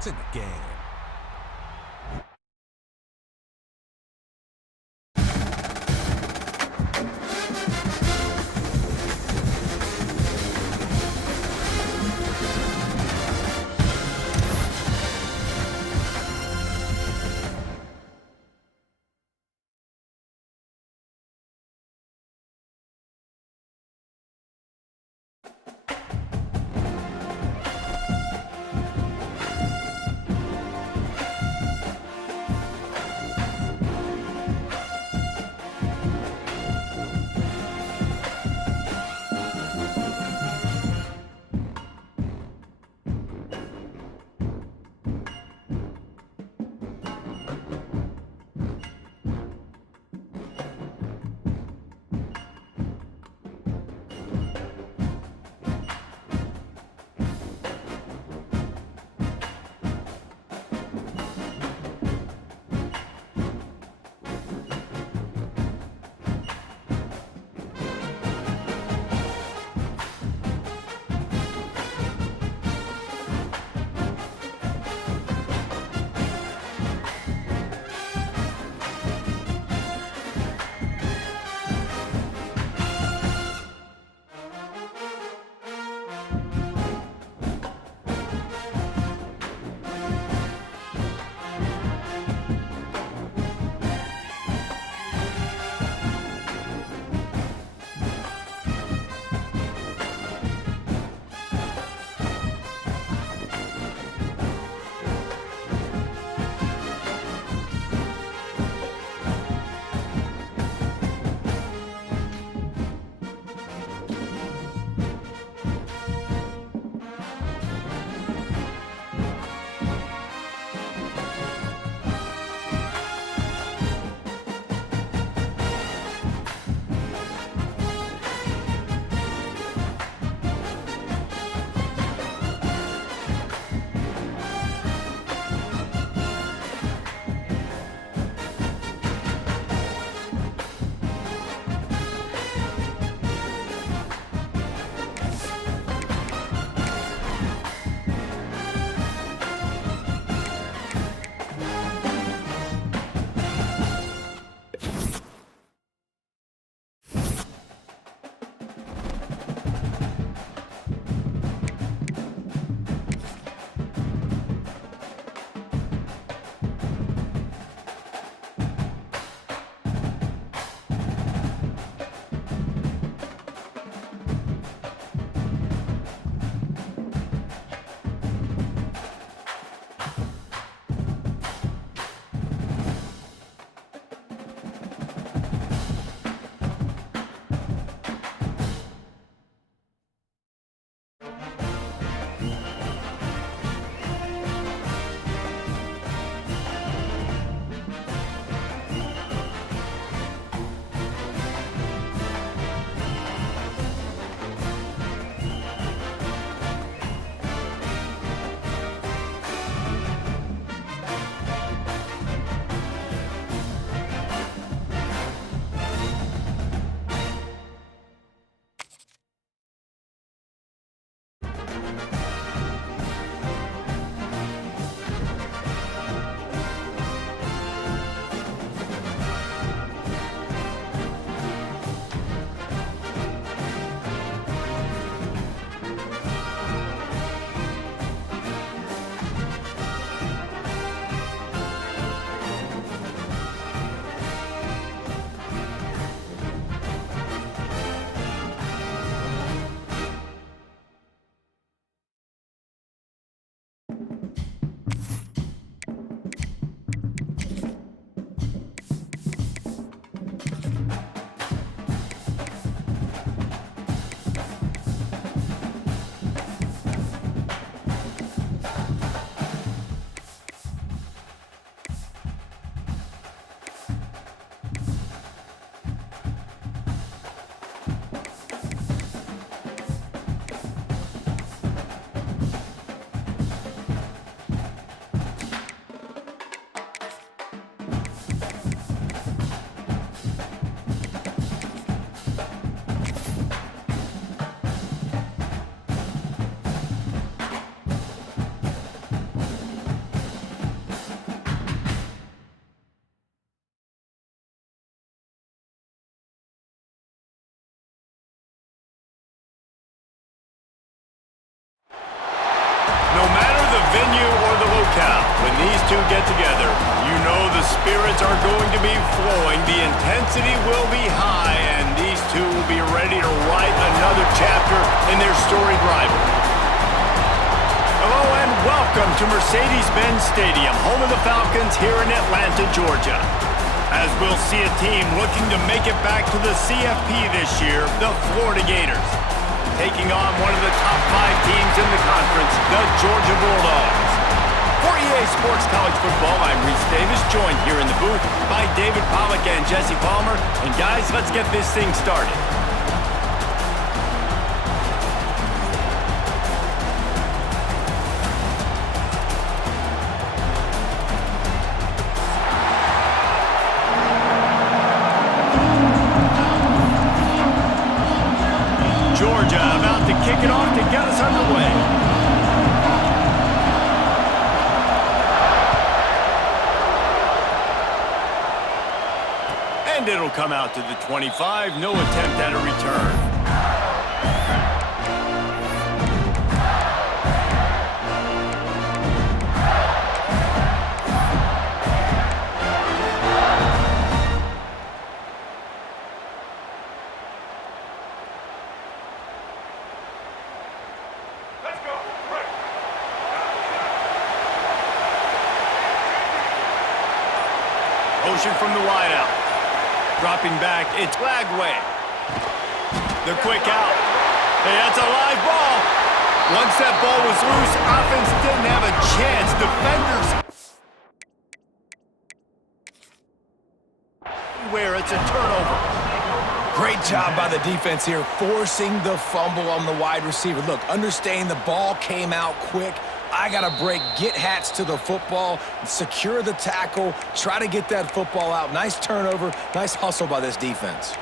It's in the game. venue or the locale, when these two get together, you know the spirits are going to be flowing, the intensity will be high, and these two will be ready to write another chapter in their storied rivalry. Hello and welcome to Mercedes-Benz Stadium, home of the Falcons here in Atlanta, Georgia. As we'll see a team looking to make it back to the CFP this year, the Florida Gators, taking on one of the top 5 teams in the conference, the Georgia Bulldogs. For EA Sports College Football, I'm Reese Davis, joined here in the booth by David Pollack and Jesse Palmer. And guys, let's get this thing started. Georgia about to kick it off to get us underway. And it'll come out to the 25. No attempt at a return. Motion from the wideout. Dropping back, it's Lagway. The quick out. Hey, that's a live ball. Once that ball was loose, offense didn't have a chance. Defenders. Where it's a turnover. Great job by the defense here, forcing the fumble on the wide receiver. Look, understand the ball came out quick. I got to break, get Hats to the football, secure the tackle, try to get that football out. Nice turnover, nice hustle by this defense.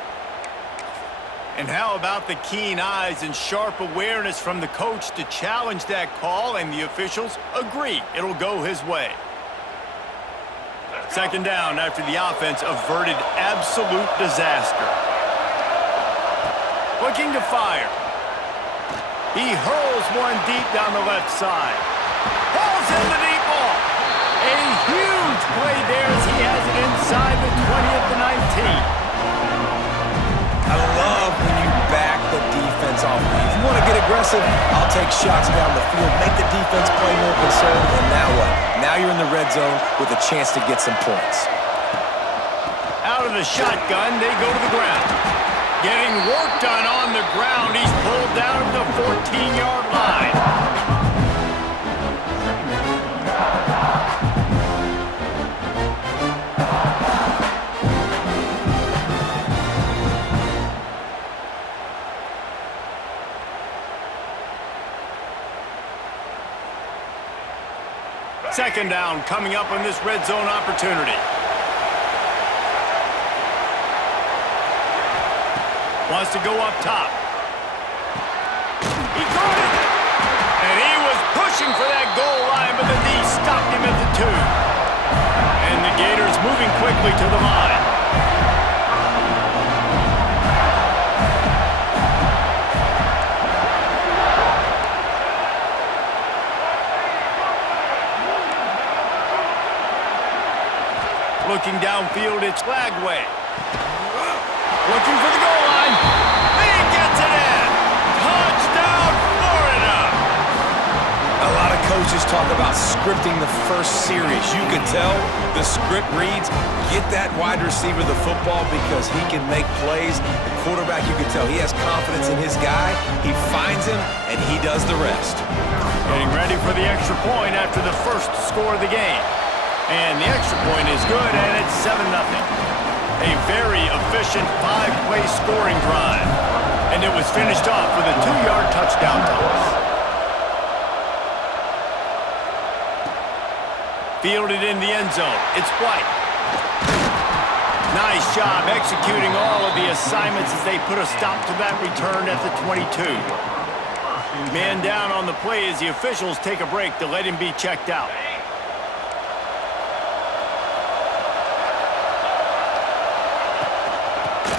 And how about the keen eyes and sharp awareness from the coach to challenge that call, and the officials agree it'll go his way. Second down after the offense averted absolute disaster. Looking to fire. He hurls one deep down the left side. Hauls in the deep ball. A huge play there as he has it inside the 20 at the 19. I love when you back the defense off. If you want to get aggressive, I'll take shots down the field, make the defense play more conservative, and now what? Now you're in the red zone with a chance to get some points. Out of the shotgun, they go to the ground. Getting work done on the ground. He's pulled down to the 14-yard line. Second down coming up on this red zone opportunity. Wants to go up top. He caught it! And he was pushing for that goal line, but the D stopped him at the 2. And the Gators moving quickly to the line. Looking downfield, it's Lagway. Looking for the goal line. He gets it in. Touchdown, Florida. A lot of coaches talk about scripting the first series. You can tell the script reads, get that wide receiver the football because he can make plays. The quarterback, you can tell he has confidence in his guy. He finds him, and he does the rest. Getting ready for the extra point after the first score of the game. And the extra point is good, and it's 7-0. A very efficient 5-play scoring drive. And it was finished off with a 2-yard touchdown toss. Fielded in the end zone. It's White. Nice job executing all of the assignments as they put a stop to that return at the 22. Man down on the play as the officials take a break to let him be checked out.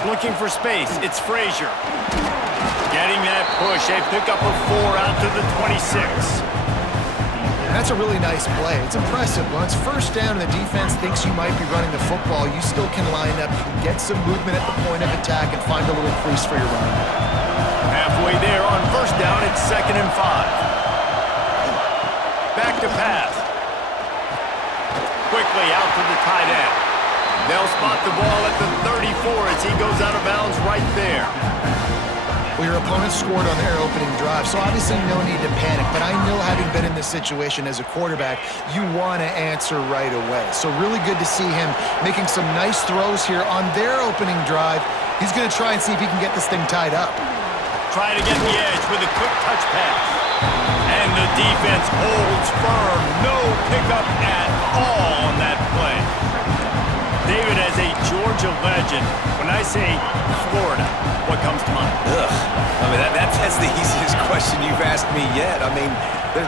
Looking for space, it's Frazier. Getting that push, a pickup of 4 out to the 26. That's a really nice play. It's impressive. Once first down and the defense thinks you might be running the football, you still can line up, get some movement at the point of attack, and find a little crease for your running back. Halfway there on first down, it's 2nd and 5. Back to pass. Quickly out to the tight end. They'll spot the ball at the 34 as he goes out of bounds right there. Well, your opponent scored on their opening drive, so obviously no need to panic. But I know, having been in this situation as a quarterback, you want to answer right away. So really good to see him making some nice throws here on their opening drive. He's going to try and see if he can get this thing tied up. Try to get the edge with a quick touch pass. And the defense holds firm. No pickup at all on that play. David, as a Georgia legend, when I say Florida, what comes to mind? Ugh. I mean, that's the easiest question you've asked me yet. I mean,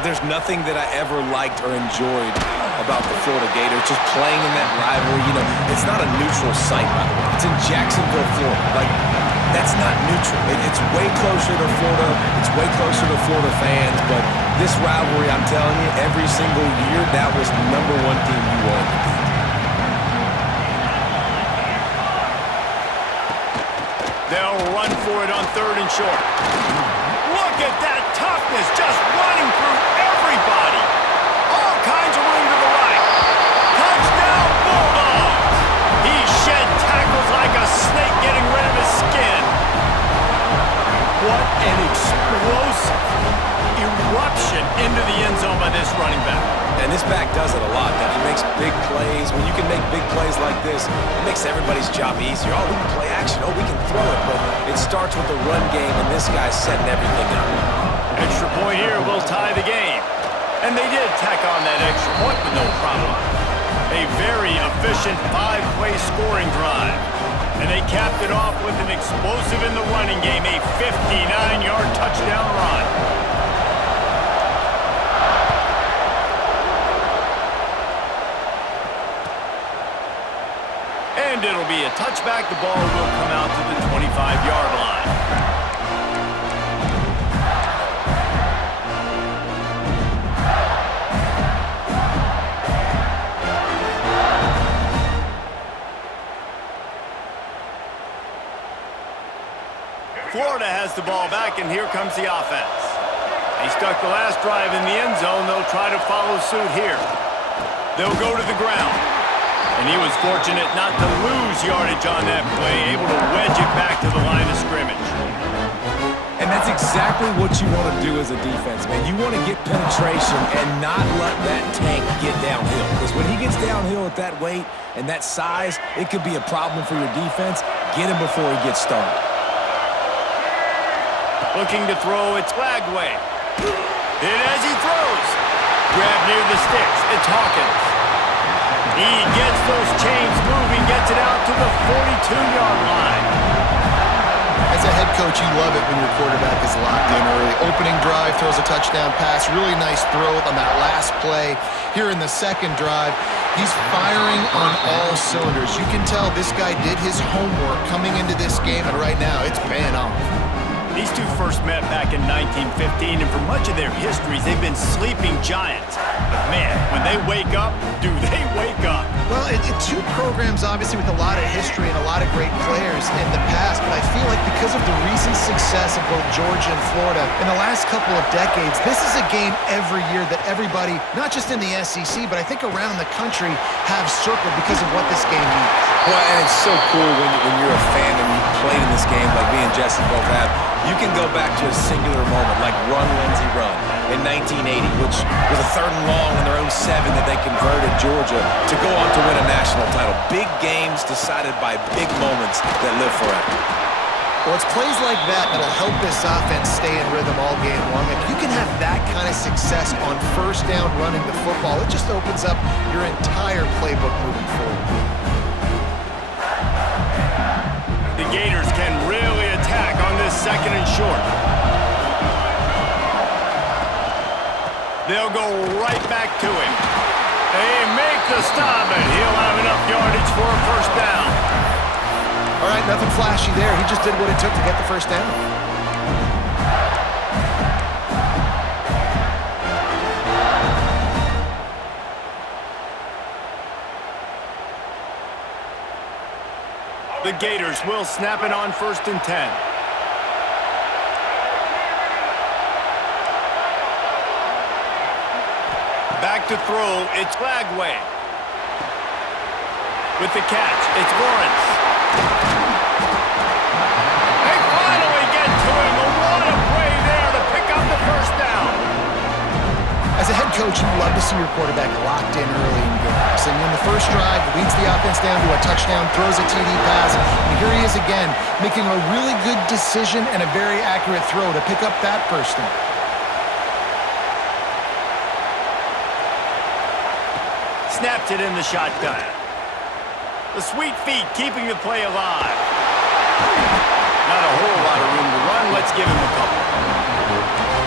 there's nothing that I ever liked or enjoyed about the Florida Gators. Just playing in that rivalry, you know, it's not a neutral site, by the way. It's in Jacksonville, Florida. Like, that's not neutral. It's way closer to Florida. It's way closer to Florida fans. But this rivalry, I'm telling you, every single year, that was the #1 team you wanted to beat. They'll run for it on 3rd and short. Look at that toughness, just running through everybody. All kinds of room to the right. Touchdown, Bulldogs! He shed tackles like a snake getting rid of his skin. What an explosive eruption into the end zone by this running back. And this back does it a lot. That he makes big plays. When you can make big plays like this, it makes everybody's job easier. Oh, we can play action. Oh, we can throw it. But it starts with the run game, and this guy's setting everything up. Extra point here will tie the game. And they did tack on that extra point with no problem. A very efficient 5-play scoring drive. And they capped it off with an explosive in the running game, a 59-yard touchdown run. And it'll be a touchback. The ball will come out to the 25-yard line. Florida has the ball back, and here comes the offense. They stuck the last drive in the end zone. They'll try to follow suit here. They'll go to the ground. And he was fortunate not to lose yardage on that play, able to wedge it back to the line of scrimmage. And that's exactly what you want to do as a defense, man. You want to get penetration and not let that tank get downhill. Because when he gets downhill at that weight and that size, it could be a problem for your defense. Get him before he gets started. Looking to throw, it's Lagway. And as he throws, grab near the sticks, it's Hawkins. He gets those chains moving, gets it out to the 42-yard line. As a head coach, you love it when your quarterback is locked in early. Opening drive, throws a touchdown pass. Really nice throw on that last play. Here in the second drive, he's firing on all cylinders. You can tell this guy did his homework coming into this game, and right now it's paying off. These two first met back in 1915, and for much of their histories, they've been sleeping giants. But man, when they wake up, do they wake up? Well, two programs, obviously, with a lot of history and a lot of great players in the past, but I feel like because of the recent success of both Georgia and Florida in the last couple of decades, this is a game every year that everybody, not just in the SEC, but I think around the country, have circled because of what this game means. Well, and it's so cool when you're a fan and you played in this game like me and Jesse both have. You can go back to a singular moment like Run, Lindsey, Run in 1980, which was a 3rd and long in their own 7 that they converted Georgia to go on to win a national title. Big games decided by big moments that live forever. Well, it's plays like that that'll help this offense stay in rhythm all game long. If you can have that kind of success on first down running the football, it just opens up your entire playbook moving forward. The Gators can really attack on this 2nd and short. They'll go right back to him. They make the stop, and he'll have enough yardage for a first down. All right, nothing flashy there. He just did what it took to get the first down. The Gators will snap it on 1st and 10. Back to throw, it's Lagway. With the catch, it's Lawrence. They finally get to him. What a play there to pick up the 1st down. As a head coach, you love to see your quarterback locked in early in games. And in the first drive, leads the offense down to a touchdown, throws a TD pass, and here he is again, making a really good decision and a very accurate throw to pick up that 1st down. Snaps it in the shotgun. The sweet feet keeping the play alive. Not a whole lot of room to run. Let's give him a couple.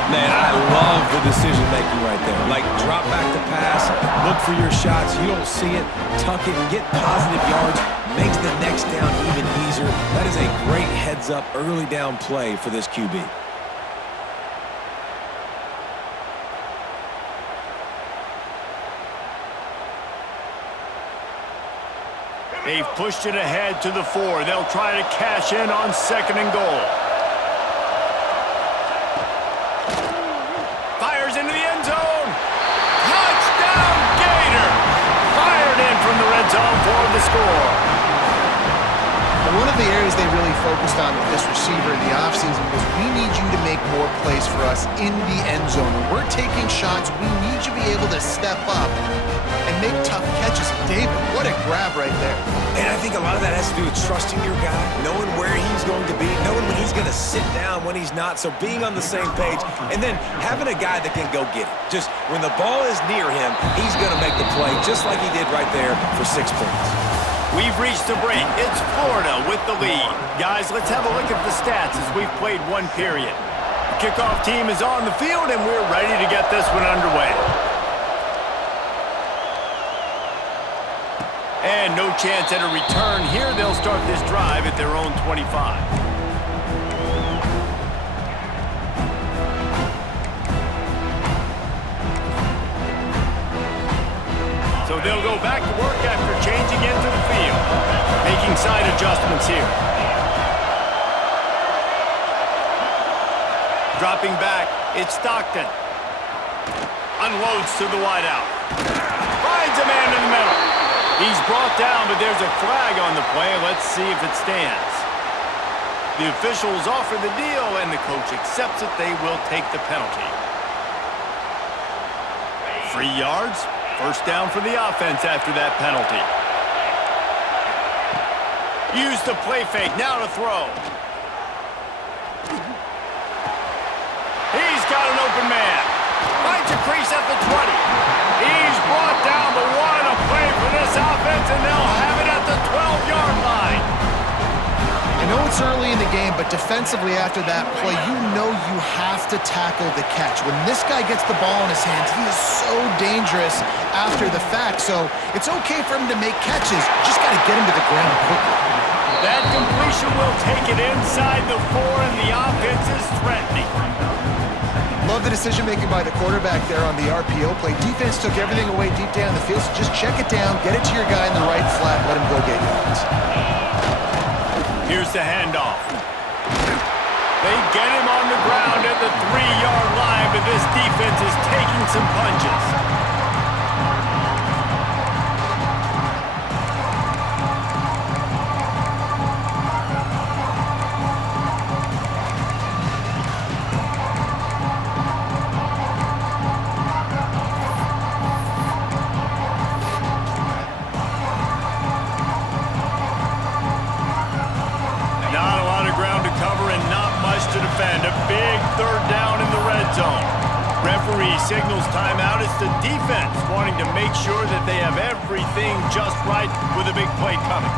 Man, I love the decision-making right there. Like, drop back the pass, look for your shots. You don't see it, tuck it, and get positive yards. Makes the next down even easier. That is a great heads-up early down play for this QB. They've pushed it ahead to the 4. They'll try to cash in on 2nd and goal. Fires into the end zone. Touchdown, Gator! Fired in from the red zone for the score. One of the areas they really focused on with this receiver in the offseason was we need you to make more plays for us in the end zone. When we're taking shots, we need you to be able to step up and make tough catches. David, what a grab right there. And I think a lot of that has to do with trusting your guy, knowing where he's going to be, knowing when he's going to sit down, when he's not, so being on the same page, and then having a guy that can go get it. Just when the ball is near him, he's going to make the play just like he did right there for 6 points. We've reached a break. It's Florida with the lead. Guys, let's have a look at the stats as we've played 1 period. The kickoff team is on the field, and we're ready to get this one underway. And no chance at a return here. They'll start this drive at their own 25. So they'll go back to work after changing into the field. Making side adjustments here. Dropping back, it's Stockton. Unloads to the wideout. Finds a man in the middle. He's brought down, but there's a flag on the play. Let's see if it stands. The officials offer the deal, and the coach accepts it. They will take the penalty. 3 yards. 1st down for the offense after that penalty. Use the play fake. Now to throw. He's got an open man. Finds a crease at the 20. He's brought down, but what a play for this offense, and they'll have it at the 12-yard line. I know it's early in the game, but defensively after that play, you know you have to tackle the catch. When this guy gets the ball in his hands, he is so dangerous after the fact. So it's okay for him to make catches. Just got to get him to the ground quickly. That completion will take it inside the 4, and the offense is threatening. Love the decision-making by the quarterback there on the RPO play. Defense took everything away deep down the field, so just check it down, get it to your guy in the right flat, let him go get yards. Here's the handoff. They get him on the ground at the 3-yard line, but this defense is taking some punches. Referee signals timeout. It's the defense wanting to make sure that they have everything just right with a big play coming.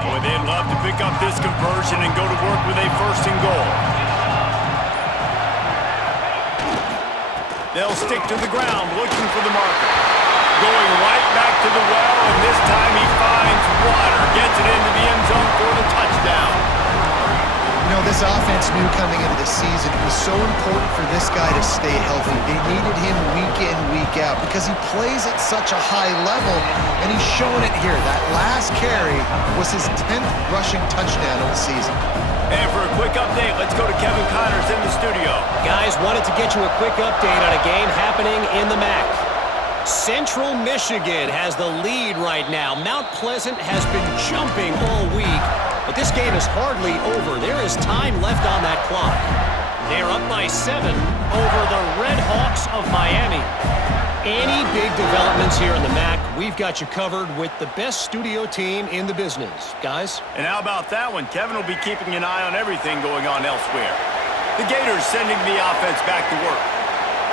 Boy, they'd love to pick up this conversion and go to work with a 1st and goal. They'll stick to the ground looking for the marker. Going right back to the well, and this time he finds Water. Gets it into the end zone for the touchdown. You know, this this offense knew coming into the season it was so important for this guy to stay healthy. They needed him week in, week out because he plays at such a high level, and he's showing it here. That last carry was his 10th rushing touchdown of the season. And for a quick update, let's go to Kevin Connors in the studio. Guys, wanted to get you a quick update on a game happening in the MAC. Central Michigan has the lead right now. Mount Pleasant has been jumping all week, but this game is hardly over. There is time left on that clock. They are up by 7 over the Red Hawks of Miami. Any big developments here in the MAC, we've got you covered with the best studio team in the business. Guys? And how about that one? Kevin will be keeping an eye on everything going on elsewhere. The Gators sending the offense back to work.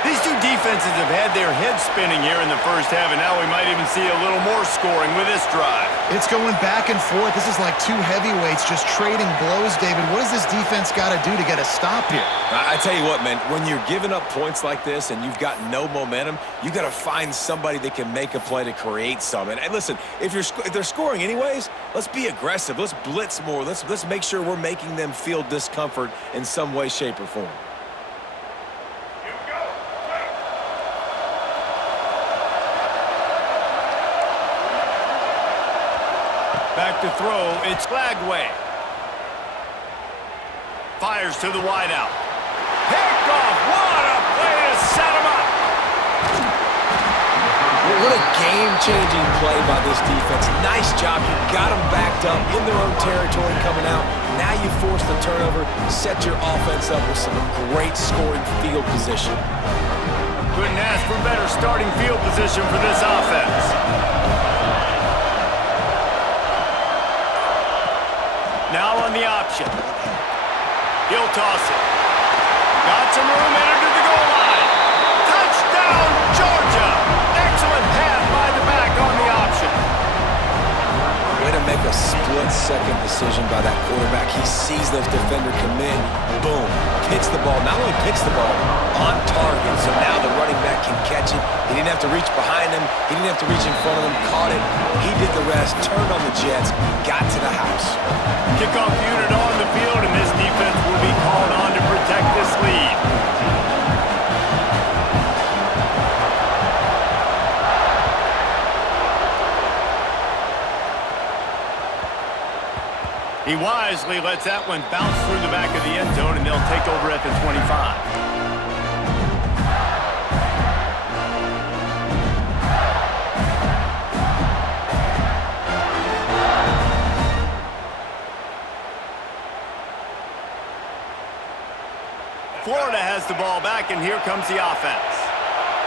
These two defenses have had their heads spinning here in the first half, and now we might even see a little more scoring with this drive. It's going back and forth. This is like two heavyweights just trading blows, David. What does this defense got to do to get a stop here? I tell you what, man, when you're giving up points like this and you've got no momentum, you got to find somebody that can make a play to create some. And listen, if they're scoring anyways, let's be aggressive. Let's blitz more. Let's make sure we're making them feel discomfort in some way, shape, or form. Back to throw, it's Flagway. Fires to the wideout. Picked off, what a play to set him up! What a game-changing play by this defense. Nice job. You got them backed up in their own territory coming out. Now you force the turnover, set your offense up with some great scoring field position. Couldn't ask for better starting field position for this offense. Now on the option. He'll toss it. Got some room, entered to the goal line. Touchdown, Georgia! Excellent pass by the back on the option. Way to make a split-second decision by that quarterback. He sees the defender come in, boom, picks the ball. Not only picks the ball, on target, so now the running back can catch it. He didn't have to reach behind him. He didn't have to reach in front of him, caught it. He did the rest, turned on the Jets, got to the house. Kickoff unit on the field, and this defense will be called on to protect this lead. He wisely lets that one bounce through the back of the end zone, and they'll take over at the 25. Florida has the ball back, and here comes the offense.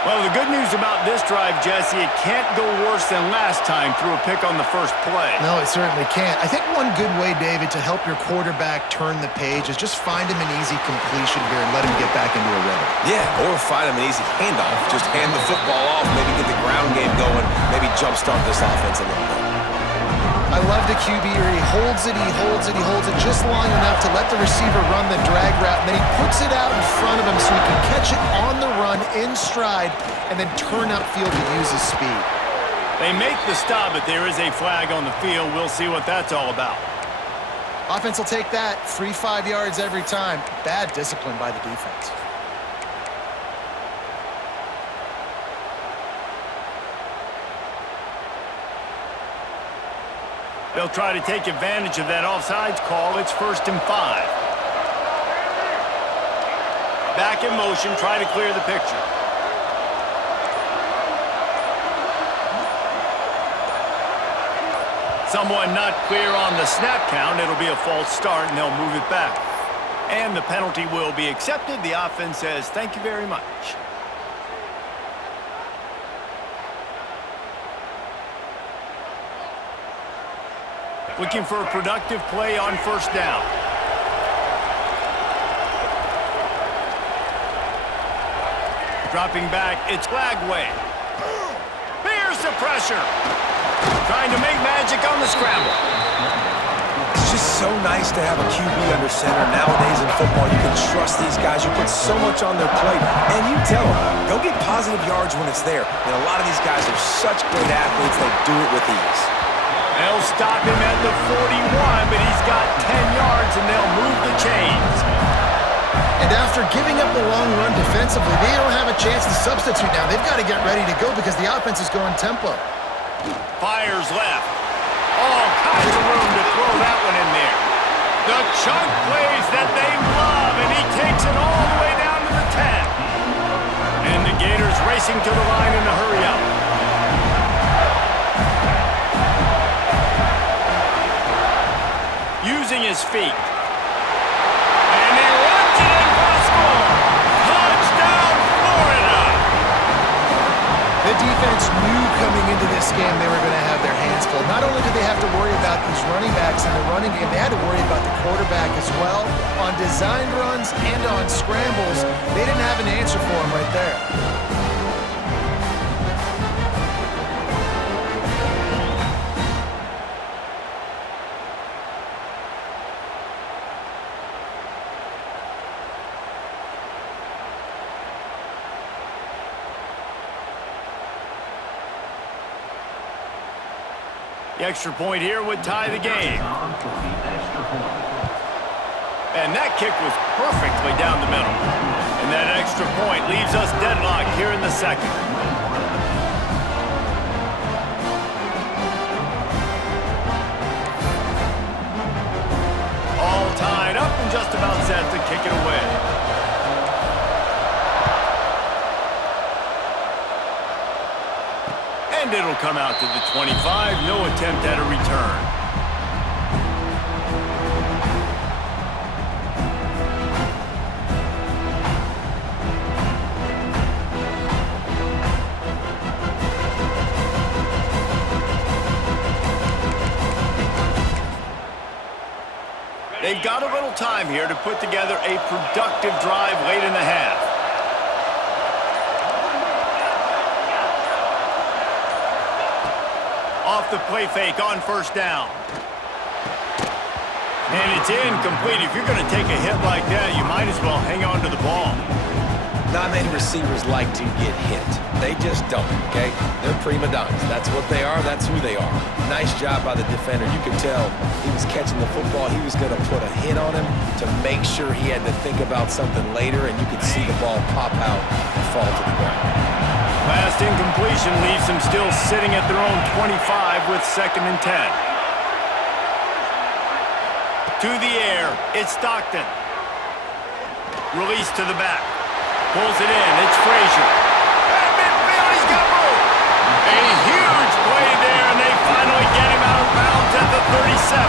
Well, the good news about this drive, Jesse, it can't go worse than last time through a pick on the first play. No, it certainly can't. I think one good way, David, to help your quarterback turn the page is just find him an easy completion here and let him get back into a rhythm. Yeah, or find him an easy handoff. Just hand the football off, maybe get the ground game going, maybe jumpstart this offense a little bit. I love the QB here. He holds it, he holds it, he holds it just long enough to let the receiver run the drag route, and then he puts it out in front of him so he can catch it on the run in stride and then turn upfield to use his speed. They make the stop, but there is a flag on the field. We'll see what that's all about. Offense will take that. Free 5 yards every time. Bad discipline by the defense. They'll try to take advantage of that offsides call. It's 1st and 5. Back in motion, try to clear the picture. Someone not clear on the snap count. It'll be a false start, and they'll move it back. And the penalty will be accepted. The offense says, thank you very much. Looking for a productive play on 1st down. Dropping back, it's Flagway. Here's the pressure. Trying to make magic on the scramble. It's just so nice to have a QB under center. Nowadays in football, you can trust these guys. You put so much on their plate, and you tell them, go get positive yards when it's there. And a lot of these guys are such great athletes, they do it with ease. They'll stop him at the 41, but he's got 10 yards, and they'll move the chains. And after giving up a long run defensively, they don't have a chance to substitute now. They've got to get ready to go because the offense is going tempo. Fires left. All kinds of room to throw that one in there. The chunk plays that they love, and he takes it all the way down to the 10. And the Gators racing to the line in a hurry-up. Using his feet. And he runs it in for a score. Touchdown, Florida! The defense knew coming into this game they were going to have their hands full. Not only did they have to worry about these running backs in the running game, they had to worry about the quarterback as well. On designed runs and on scrambles, they didn't have an answer for him right there. The extra point here would tie the game. And that kick was perfectly down the middle. And that extra point leaves us deadlocked here in the second. All tied up and just about set to kick it away. And it'll come out to the 25. No attempt at a return. They've got a little time here to put together a productive drive late in the half. Off the play fake on first down. And it's incomplete. If you're going to take a hit like that, you might as well hang on to the ball. Not many receivers like to get hit. They just don't, okay? They're prima donnas. That's what they are. That's who they are. Nice job by the defender. You could tell he was catching the football. He was going to put a hit on him to make sure he had to think about something later, and you could see the ball pop out and fall to the ground. Last incompletion leaves them still sitting at their own 25 with 2nd and 10. To the air, it's Stockton. Release to the back. Pulls it in, it's Frazier. At midfield, he's got room. A huge play there, and they finally get him out of bounds at the 37.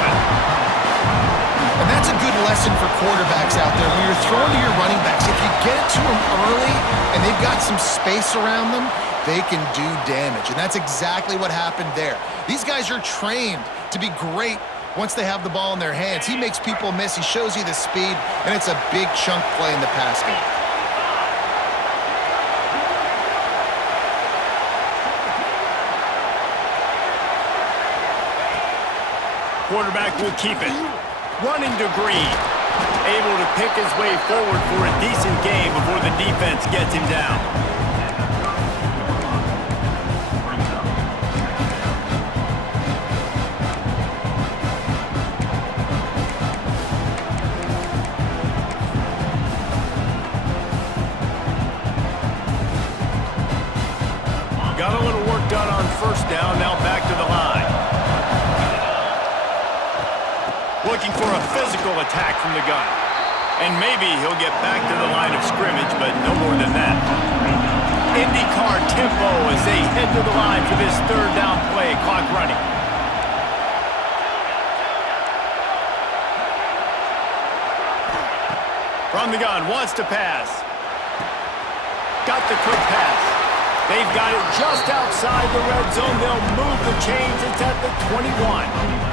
And that's a good lesson for quarterbacks out there. When you're throwing to your running backs, if you get it to them early and they've got some space around them, they can do damage. And that's exactly what happened there. These guys are trained to be great once they have the ball in their hands. He makes people miss. He shows you the speed, and it's a big chunk play in the pass game. Quarterback will keep it. Running to Green. Able to pick his way forward for a decent game before the defense gets him down. Got a little work done on first down, now back to the line. Looking for a physical attack from the gun. And maybe he'll get back to the line of scrimmage, but no more than that. IndyCar tempo as they head to the line for this 3rd down play, clock running. From the gun, wants to pass. Got the quick pass. They've got it just outside the red zone. They'll move the chains. It's at the 21.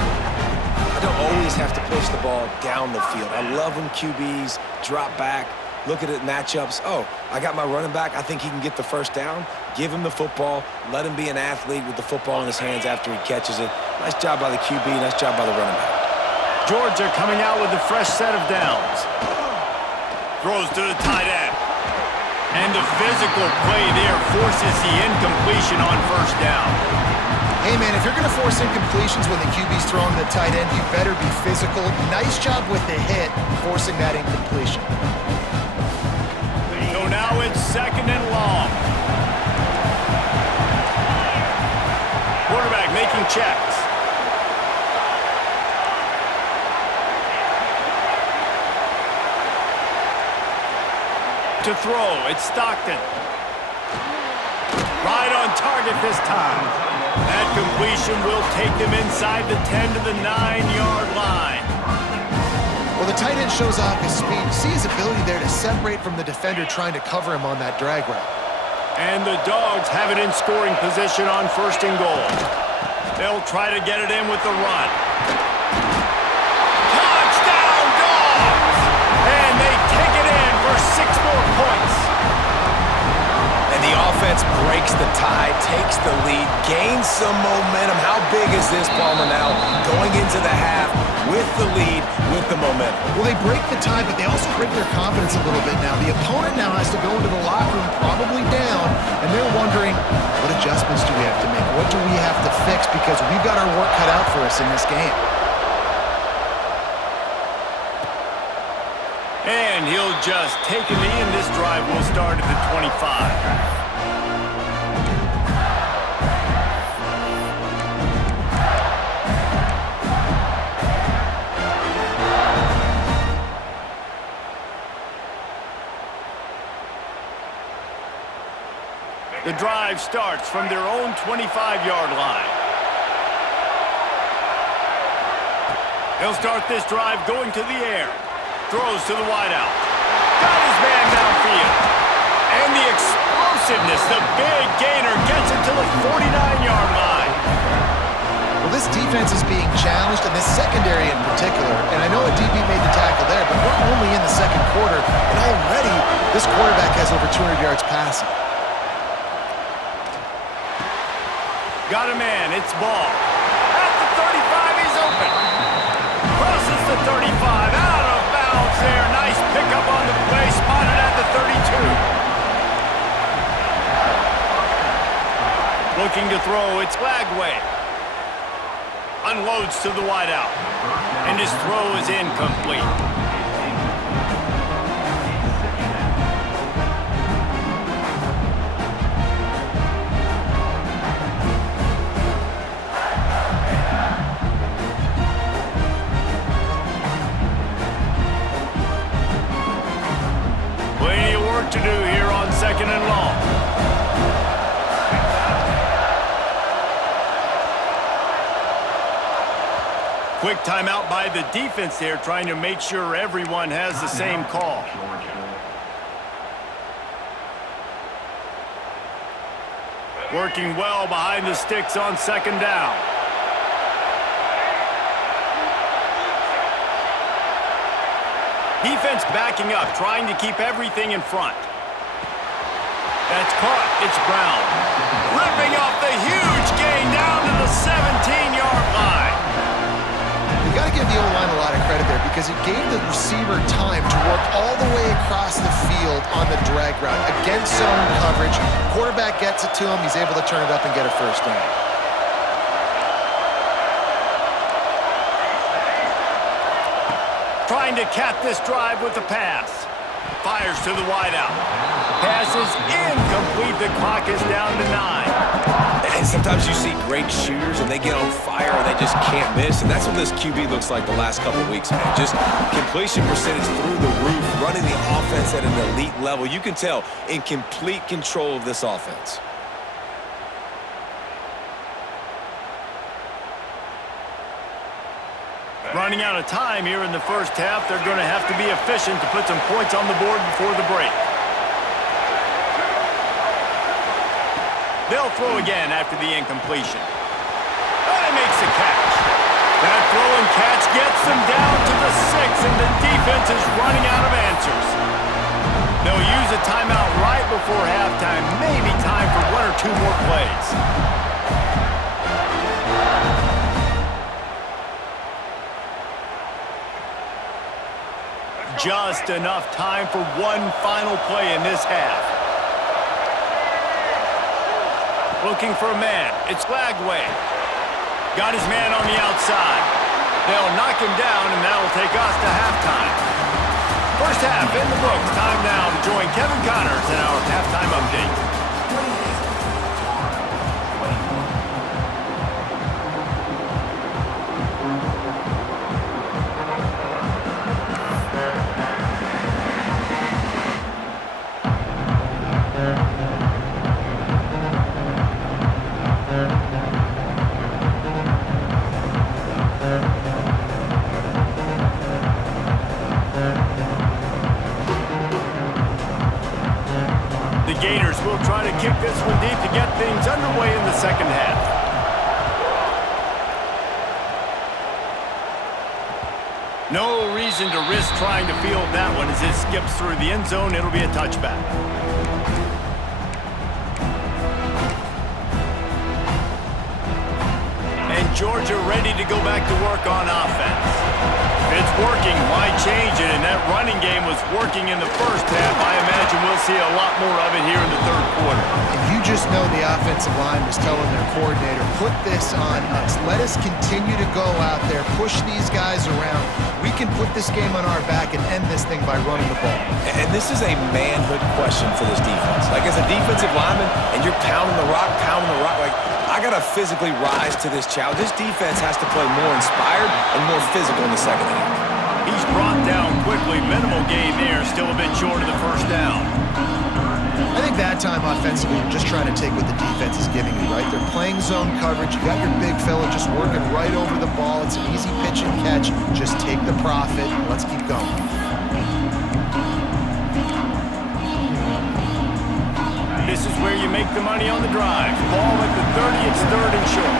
Don't always have to push the ball down the field. I love when QBs drop back, look at it matchups. Oh, I got my running back. I think he can get the first down. Give him the football. Let him be an athlete with the football in his hands after he catches it. Nice job by the QB. Nice job by the running back. Georgia coming out with a fresh set of downs. Throws to the tight end. And the physical play there forces the incompletion on first down. Hey, man, if you're going to force incompletions when the QB's throwing to the tight end, you better be physical. Nice job with the hit, forcing that incompletion. So now it's 2nd and long. Quarterback making checks. To throw, it's Stockton. Right on target this time. That completion will take them inside the 10 to the 9-yard line. Well, the tight end shows off his speed. See his ability there to separate from the defender trying to cover him on that drag route. And the Dogs have it in scoring position on 1st and goal. They'll try to get it in with the run. Touchdown, Dogs! And they take it in for 6 more points. And the offense breaks the tie, takes the lead, gains some momentum. How big is this, Palmer, now? Going into the half with the lead, with the momentum. Well, they break the tie, but they also break their confidence a little bit now. The opponent now has to go into the locker room probably down, and they're wondering, what adjustments do we have to make? What do we have to fix? Because we've got our work cut out for us in this game. And he'll just take a knee, and this drive will start at the 25. The drive starts from their own 25-yard line. He'll start this drive going to the air. Throws to the wideout. Got his man downfield. And the explosiveness, the big gainer, gets it to the 49-yard line. Well, this defense is being challenged, and this secondary in particular. And I know a DB made the tackle there, but we're only in the 2nd quarter, and already this quarterback has over 200 yards passing. Got a man, it's Ball. At the 35, he's open. Crosses the 35, out of bounds there. Nice pickup on the play, spotted at the 32. Looking to throw, it's Lagway. Unloads to the wideout. And his throw is incomplete. Plenty of work to do here on 2nd and long. Quick timeout by the defense there, trying to make sure everyone has the same call. Working well behind the sticks on 2nd down. Defense backing up, trying to keep everything in front. That's caught. It's Brown. Ripping off the huge gain down to the 17-yard line. You got to give the O-line a lot of credit there because it gave the receiver time to work all the way across the field on the drag route. Against zone coverage, quarterback gets it to him. He's able to turn it up and get a 1st down. Trying to cap this drive with the pass. Fires to the wideout. Pass is incomplete. The clock is down to 9. And sometimes you see great shooters and they get on fire and they just can't miss. And that's what this QB looks like the last couple weeks, man. Just completion percentage through the roof, running the offense at an elite level. You can tell in complete control of this offense. Running out of time here in the 1st half. They're going to have to be efficient to put some points on the board before the break. They'll throw again after the incompletion. And he makes the catch. That throw and catch gets them down to the 6, and the defense is running out of answers. They'll use a timeout right before halftime. Maybe time for 1 or 2 more plays. Just enough time for one final play in this half. Looking for a man. It's Lagway. Got his man on the outside. They'll knock him down, and that'll take us to halftime. First half in the books. Time now to join Kevin Connors in our halftime update. The Gators will try to kick this one deep to get things underway in the second half. No reason to risk trying to field that one as it skips through the end zone. It'll be a touchback. And Georgia ready to go back to work on offense. If it's working, why change it? And that running game was working in the first half. I imagine we'll see a lot more of it here in the third quarter. And you just know the offensive line was telling their coordinator, put this on us. Let us continue to go out there, push these guys around. We can put this game on our back and end this thing by running the ball. And this is a manhood question for this defense. Like, as a defensive lineman, and you're pounding the rock, like, I got to physically rise to this challenge. This defense has to play more inspired and more physical in the second half. He's brought down quickly. Minimal gain there. Still a bit short of the first down. I think that time offensively, you're just trying to take what the defense is giving you, right? They're playing zone coverage. You got your big fella just working right over the ball. It's an easy pitch and catch. Just take the profit. Let's keep going. This is where you make the money on the drive. Ball at the 30. It's third and short.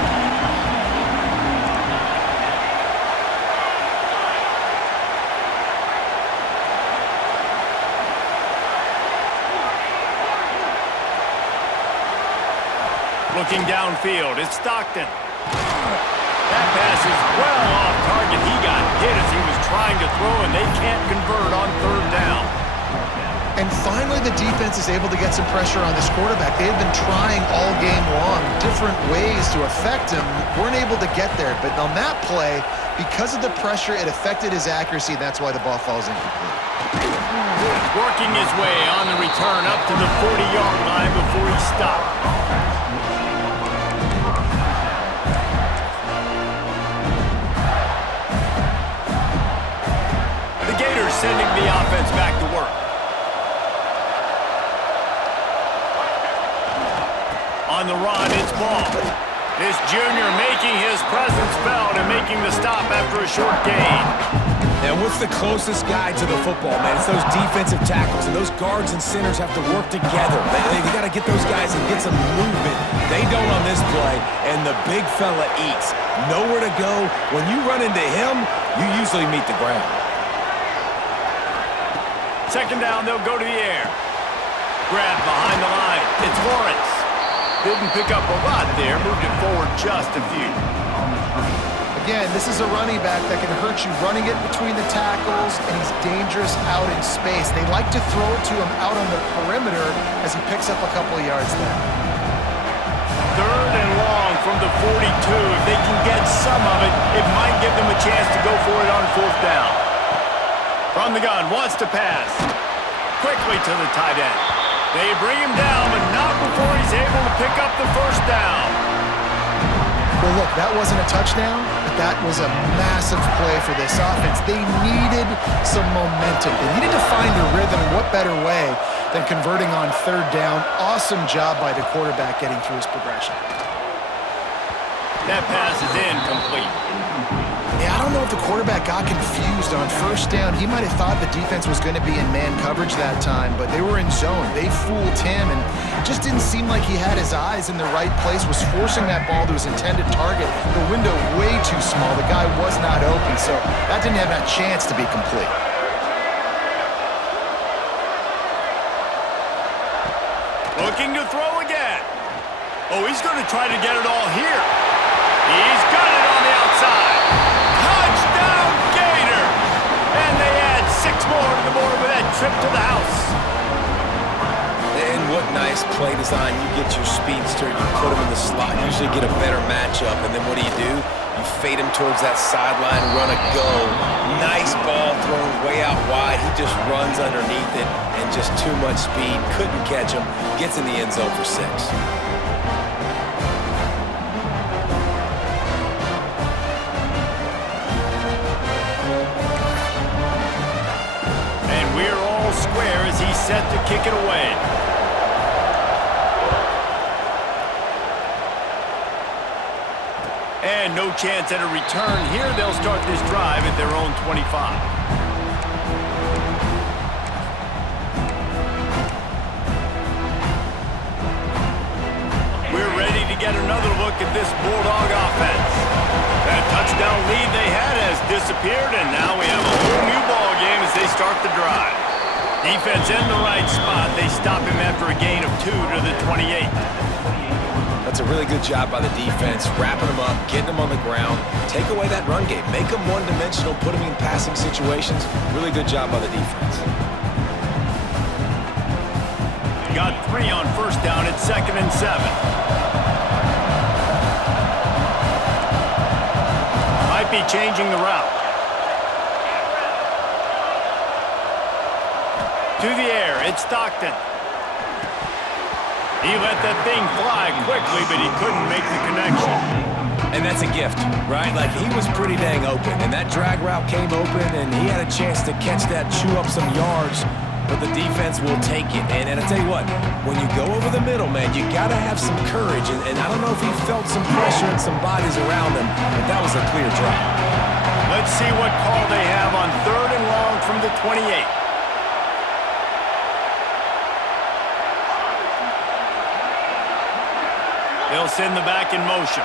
Looking downfield, it's Stockton. That pass is well off target. He got hit as he was trying to throw, and they can't convert on third down. And finally, the defense is able to get some pressure on this quarterback. They had been trying all game long different ways to affect him. Weren't able to get there. But on that play, because of the pressure, it affected his accuracy. That's why the ball falls incomplete. Working his way on the return up to the 40-yard line before he stopped. The Gators sending the offense back to work. On the run, it's Ball. This junior making his presence felt and making the stop after a short gain. And what's the closest guy to the football, man? It's those defensive tackles, and those guards and centers have to work together. They got to get those guys and get some movement. They don't on this play, and the big fella eats. Nowhere to go. When you run into him, you usually meet the ground. Second down, they'll go to the air. Grab behind the line. It's Lawrence. Didn't pick up a lot there. Moved it forward just a few. Again, this is a running back that can hurt you running it between the tackles, and he's dangerous out in space. They like to throw it to him out on the perimeter as he picks up a couple of yards there. Third and long from the 42. If they can get some of it, it might give them a chance to go for it on fourth down. From the gun, wants to pass. Quickly to the tight end. They bring him down, but not before he's able to pick up the first down. Well, look, that wasn't a touchdown, but that was a massive play for this offense. They needed some momentum. They needed to find a rhythm, and what better way than converting on third down. Awesome job by the quarterback getting through his progression. That pass is incomplete. Yeah, I don't know if the quarterback got confused on first down. He might have thought the defense was going to be in man coverage that time, but they were in zone. They fooled him, and it just didn't seem like he had his eyes in the right place, was forcing that ball to his intended target. The window way too small. The guy was not open, so that didn't have a chance to be complete. Looking to throw again. Oh, he's going to try to get it all here. He's got it on the outside. Touchdown, Gator! And they add 6 more to the board with that trip to the house. And what nice nice play design. You get your speedster, you put him in the slot, usually get a better matchup, and then what do? You fade him towards that sideline, run a go. Nice ball thrown way out wide. He just runs underneath it, and just too much speed. Couldn't catch him. Gets in the end zone for 6. And we're all square as he's set to kick it away. And no chance at a return here. They'll start this drive at their own 25. We're ready to get another look at this Bulldog offense. That touchdown lead they had has disappeared, and now we have a whole new ball game as they start the drive. Defense in the right spot. They stop him after a gain of 2 to the 28. That's a really good job by the defense, wrapping them up, getting them on the ground, take away that run game, make them one-dimensional, put them in passing situations. Really good job by the defense. Got 3 on first down at 2nd and 7. Might be changing the route. To the air, it's Stockton. He let that thing fly quickly, but he couldn't make the connection. And that's a gift, right? Like, he was pretty dang open, and that drag route came open, and he had a chance to catch that, chew up some yards, but the defense will take it. And I tell you what, when you go over the middle, man, you got to have some courage, and I don't know if he felt some pressure and some bodies around him, but that was a clear drop. Let's see what call they have on 3rd and long from the 28. They'll send the back in motion.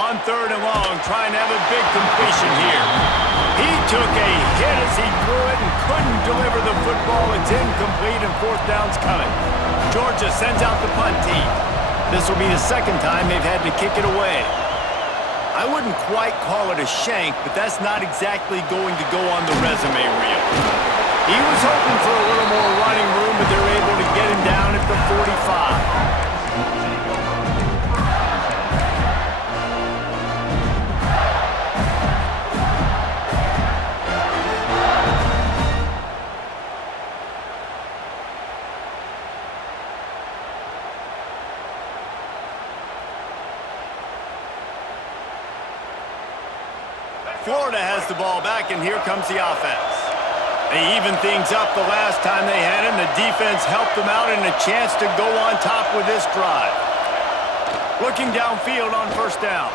On 3rd and long, trying to have a big completion here. He took a hit as he threw it and couldn't deliver the football. It's incomplete and 4th down's coming. Georgia sends out the punt team. This will be the 2nd time they've had to kick it away. I wouldn't quite call it a shank, but that's not exactly going to go on the resume reel. He was hoping for a little more running room, but they're able to get him down at the 45. Florida has the ball back, and here comes the offense. They evened things up the last time they had him. The defense helped them out and a chance to go on top with this drive. Looking downfield on 1st down.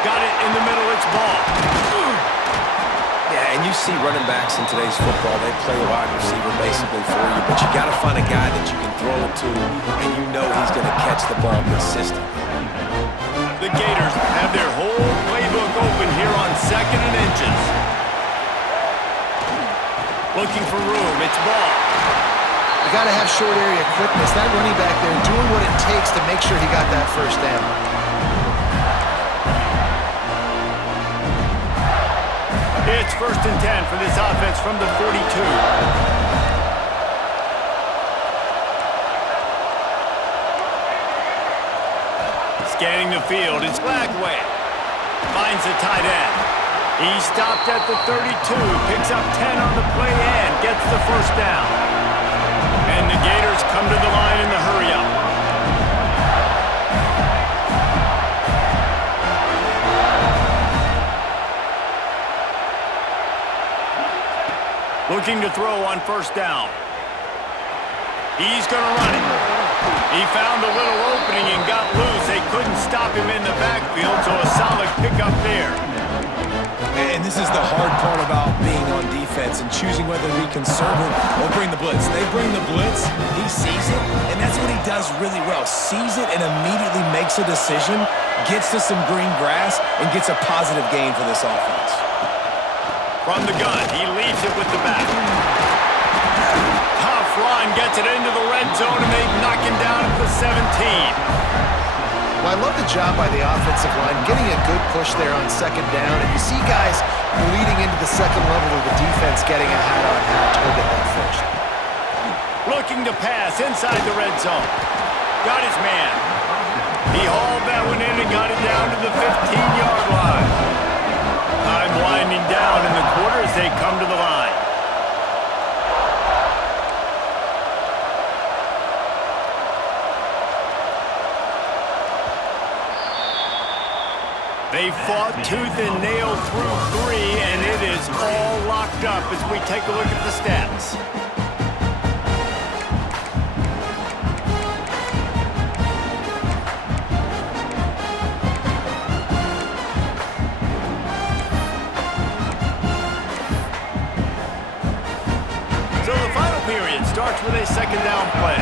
Got it in the middle, it's ball. Yeah, and you see running backs in today's football, they play a wide receiver basically for you, but you got to find a guy that you can throw it to, and you know he's going to catch the ball consistently. The Gators have their whole playbook open here on 2nd and inches. Looking for room, it's ball. You got to have short area quickness. That running back there doing what it takes to make sure he got that 1st down. It's 1st and 10 for this offense from the 42. Scanning the field, it's Lagway. Finds the tight end. He stopped at the 32, picks up 10 on the play and gets the 1st down. And the Gators come to the line in the hurry-up. Looking to throw on 1st down. He's going to run it. He found a little opening and got loose. They couldn't stop him in the backfield, so a solid pickup there. And this is the hard part about being on defense and choosing whether to be conservative or bring the blitz. They bring the blitz, he sees it, and that's what he does really well. Sees it and immediately makes a decision, gets to some green grass, and gets a positive gain for this offense. From the gun, he leaves it with the back. Tough run, gets it into the red zone, and they knock him down at the 17. Well, I love the job by the offensive line, getting a good push there on second down, and you see guys bleeding into the second level of the defense getting a hat-on-hat to go get that first. Looking to pass inside the red zone. Got his man. He hauled that one in and got it down to the 15-yard line. Time winding down in the quarter as they come to the line. They fought tooth and nail through 3, and it is all locked up as we take a look at the stats. So the final period starts with a second down play.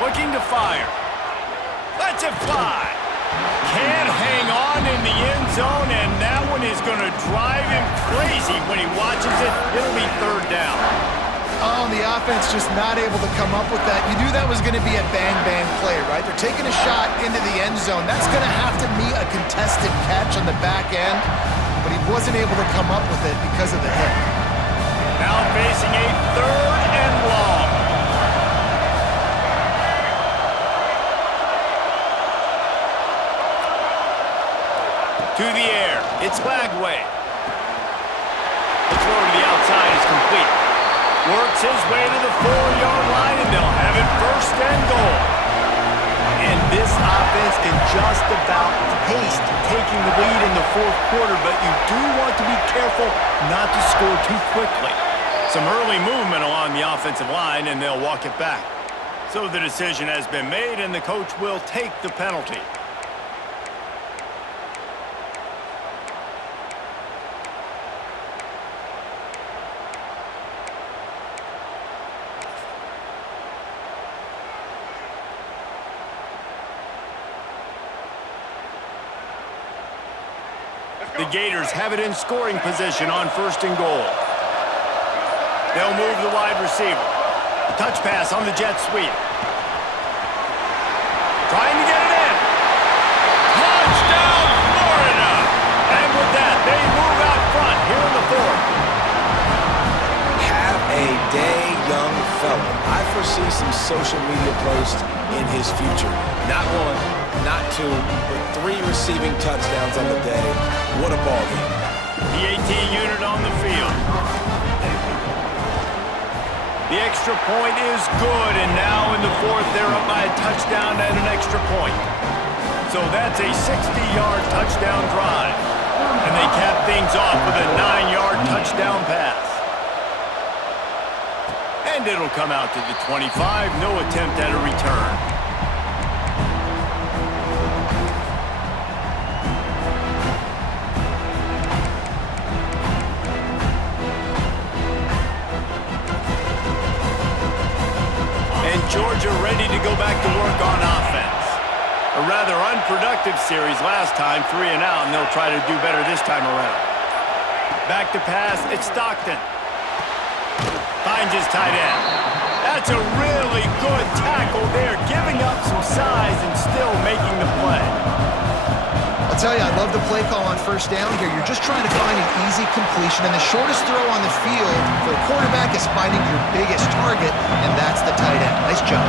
Looking to fire. Lets it fly. Can't hang on in the end zone, and that one is going to drive him crazy when he watches it. It'll be third down. Oh, and the offense just not able to come up with that. You knew that was going to be a bang-bang play, right? They're taking a shot into the end zone. That's going to have to be a contested catch on the back end, but he wasn't able to come up with it because of the hit. Now facing a third and long. To the air. It's Lagway. The throw to the outside is complete. Works his way to the 4-yard line, and they'll have it first and goal. And this offense can just about taste taking the lead in the fourth quarter, but you do want to be careful not to score too quickly. Some early movement along the offensive line, and they'll walk it back. So the decision has been made, and the coach will take the penalty. The Gators have it in scoring position on first and goal. They'll move the wide receiver. Touch pass on the jet sweep. Trying to get it in. Touchdown, Florida! And with that, they move out front here in the fourth. Have a day, young fella. I foresee some social media posts in his future. Not one, not two, but 3 receiving touchdowns on the day. What a ball game. The 18 unit on the field. The extra point is good, and now in the fourth, they're up by a touchdown and an extra point. So that's a 60-yard touchdown drive. And they cap things off with a 9-yard touchdown pass. And it'll come out to the 25, no attempt at a return. Georgia ready to go back to work on offense. A rather unproductive series last time, 3 and out, and they'll try to do better this time around. Back to pass, it's Stockton. Finds his tight end. That's a really good tackle there, giving up some size and still making the play. I'll tell you, I love the play call on first down here. You're just trying to find an easy completion, and the shortest throw on the field for a quarterback is finding your biggest target, and that's the tight end. Nice job.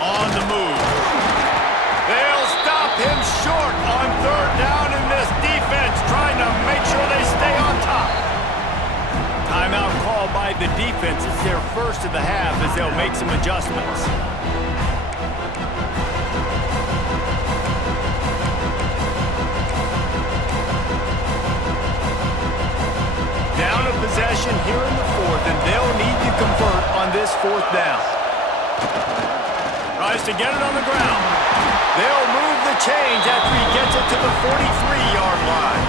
On the move. They'll stop him short on third down, and this defense trying to make sure they stay on top. Timeout called by the defense. It's their first of the half as they'll make some adjustments. Down a possession here in the fourth, and they'll need to convert on this fourth down. Tries to get it on the ground. They'll move the chains after he gets it to the 43-yard line.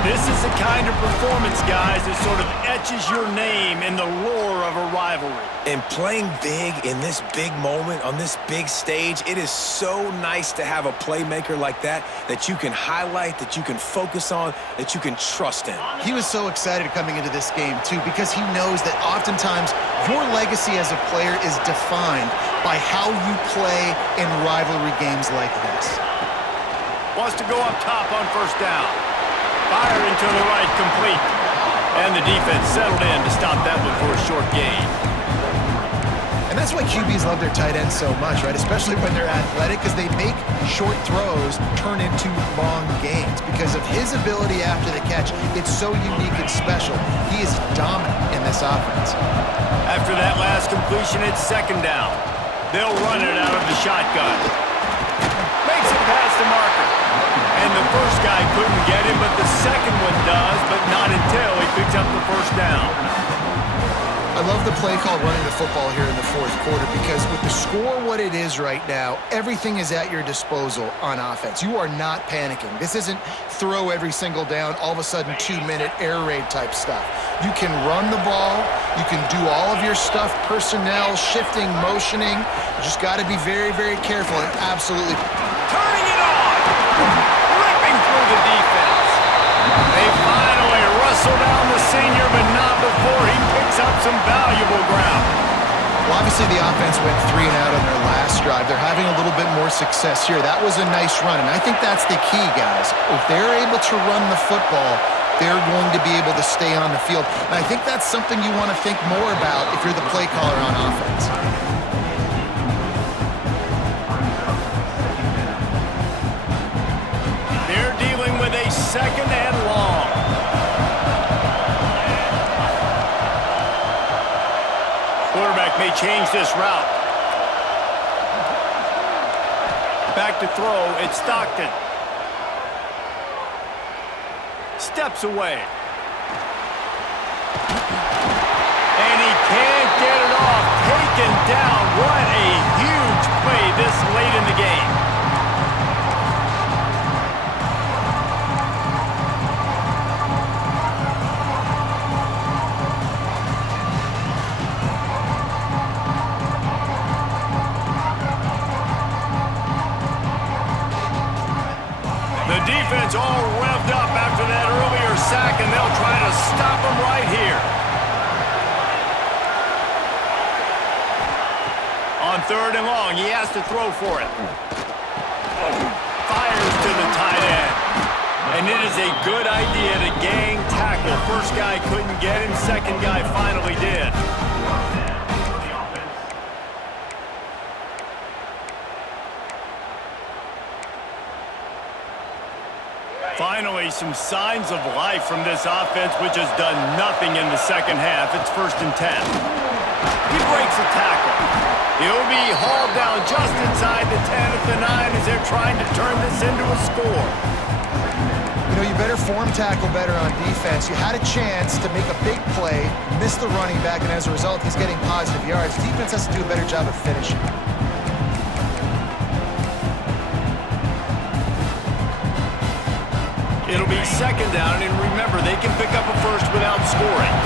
This is the kind of performance, guys, that sort of etches your name in the lore of a rivalry. And playing big in this big moment, on this big stage, it is so nice to have a playmaker like that you can highlight, that you can focus on, that you can trust in. He was so excited coming into this game, too, because he knows that oftentimes your legacy as a player is defined by how you play in rivalry games like this. Wants to go up top on first down. Firing to the right, complete. And the defense settled in to stop that one for a short gain. And that's why QBs love their tight ends so much, right? Especially when they're athletic, because they make short throws turn into long gains. Because of his ability after the catch, it's so unique and special. He is dominant in this offense. After that last completion, it's second down. They'll run it out of the shotgun. Makes it past the marker. And the first guy couldn't get him, but the second one does, but not until he picks up the first down. I love the play call running the football here in the fourth quarter because with the score what it is right now, everything is at your disposal on offense. You are not panicking. This isn't throw every single down, all of a sudden 2-minute air raid type stuff. You can run the ball. You can do all of your stuff, personnel, shifting, motioning. You just got to be very, very careful and absolutely Turning it on! Ripping through the defense. They finally wrestle down the senior, but not before he picks up some valuable ground. Well, obviously the offense went 3 and out on their last drive. They're having a little bit more success here. That was a nice run, and I think that's the key, guys. If they're able to run the football, they're going to be able to stay on the field. And I think that's something you want to think more about if you're the play caller on offense. They're dealing with a second and long. Quarterback may change this route. Back to throw, it's Stockton. Steps away. And he can't get it off. Taken down. What a huge play this late in the game. The defense all revved up after that earlier sack, and they'll try to stop him right here. On third and long, he has to throw for it. Fires to the tight end. And it is a good idea to gang tackle. First guy couldn't get him, second guy finally did. Finally, some signs of life from this offense, which has done nothing in the second half. It's 1st and 10. He breaks a tackle. He'll be hauled down just inside the 10 at the 9 as they're trying to turn this into a score. You know, you better form tackle better on defense. You had a chance to make a big play, miss the running back, and as a result, he's getting positive yards. Defense has to do a better job of finishing. It'll be second down, and remember, they can pick up a first without scoring.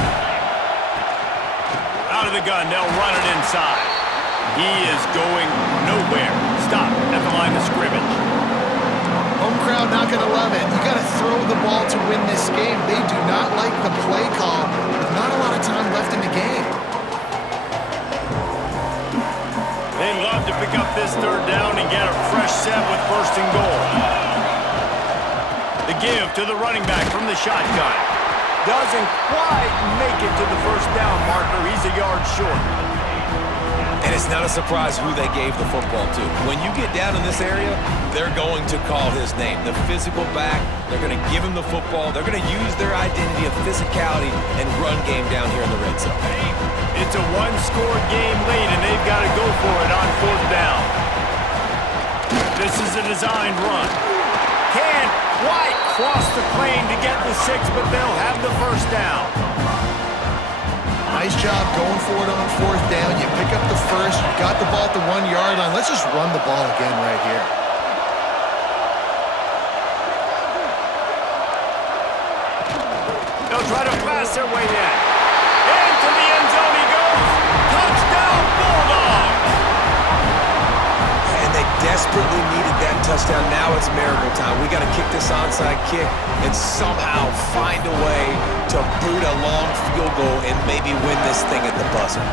Out of the gun, they'll run it inside. He is going nowhere. Stop at the line of scrimmage. Home crowd not going to love it. You got to throw the ball to win this game. They do not like the play call with not a lot of time left in the game. They'd love to pick up this third down and get a fresh set with 1st and goal. The give to the running back from the shotgun. Doesn't quite make it to the first down marker. He's a yard short. And it's not a surprise who they gave the football to. When you get down in this area, they're going to call his name. The physical back, they're going to give him the football. They're going to use their identity of physicality and run game down here in the red zone. It's a one-score game late, and they've got to go for it on 4th down. This is a designed run. Can't quite cross the plane to get the 6, but they'll have the first down. Nice job going for it on 4th down. You pick up the first. You got the ball at the 1-yard line. Let's just run the ball again right here. try to blast their way in. Into the end zone he goes. Touchdown, Bulldogs! And they desperately needed that touchdown. Now it's miracle time. We got to kick this onside kick and somehow find a way to boot a long field goal and maybe win this thing at the buzzer.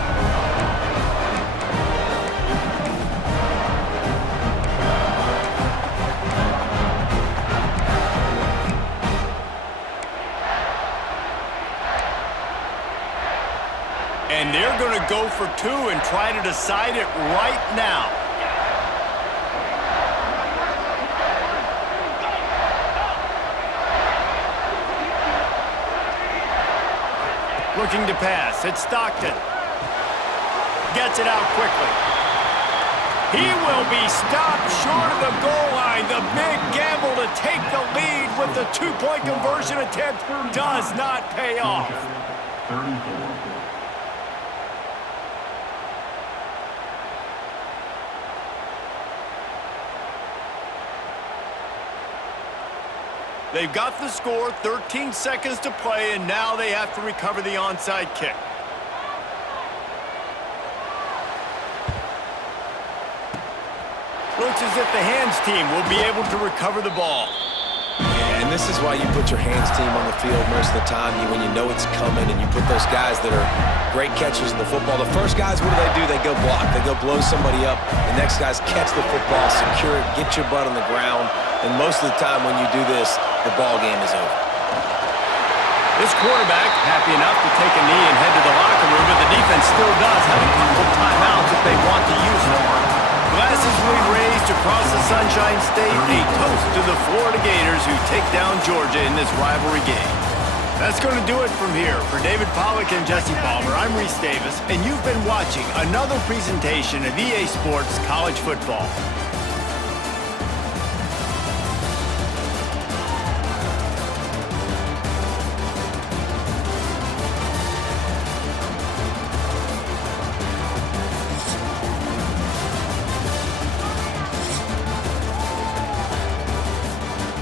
And they're going to go for two and try to decide it right now. Looking to pass. It's Stockton. Gets it out quickly. He will be stopped short of the goal line. The big gamble to take the lead with the two-point conversion attempt does not pay off. 34. They've got the score, 13 seconds to play, and now they have to recover the onside kick. Looks as if the hands team will be able to recover the ball. And this is why you put your hands team on the field most of the time when you know it's coming, and you put those guys that are great catchers of the football. The first guys, what do? They go block. They go blow somebody up. The next guys catch the football, secure it, get your butt on the ground. And most of the time when you do this, the ball game is over. This quarterback happy enough to take a knee and head to the locker room, but the defense still does have a couple of timeouts if they want to use them. Glasses will be raised across the Sunshine State, a toast to the Florida Gators who take down Georgia in this rivalry game. That's going to do it from here. For David Pollack and Jesse Palmer, I'm Reese Davis, and you've been watching another presentation of EA Sports College Football.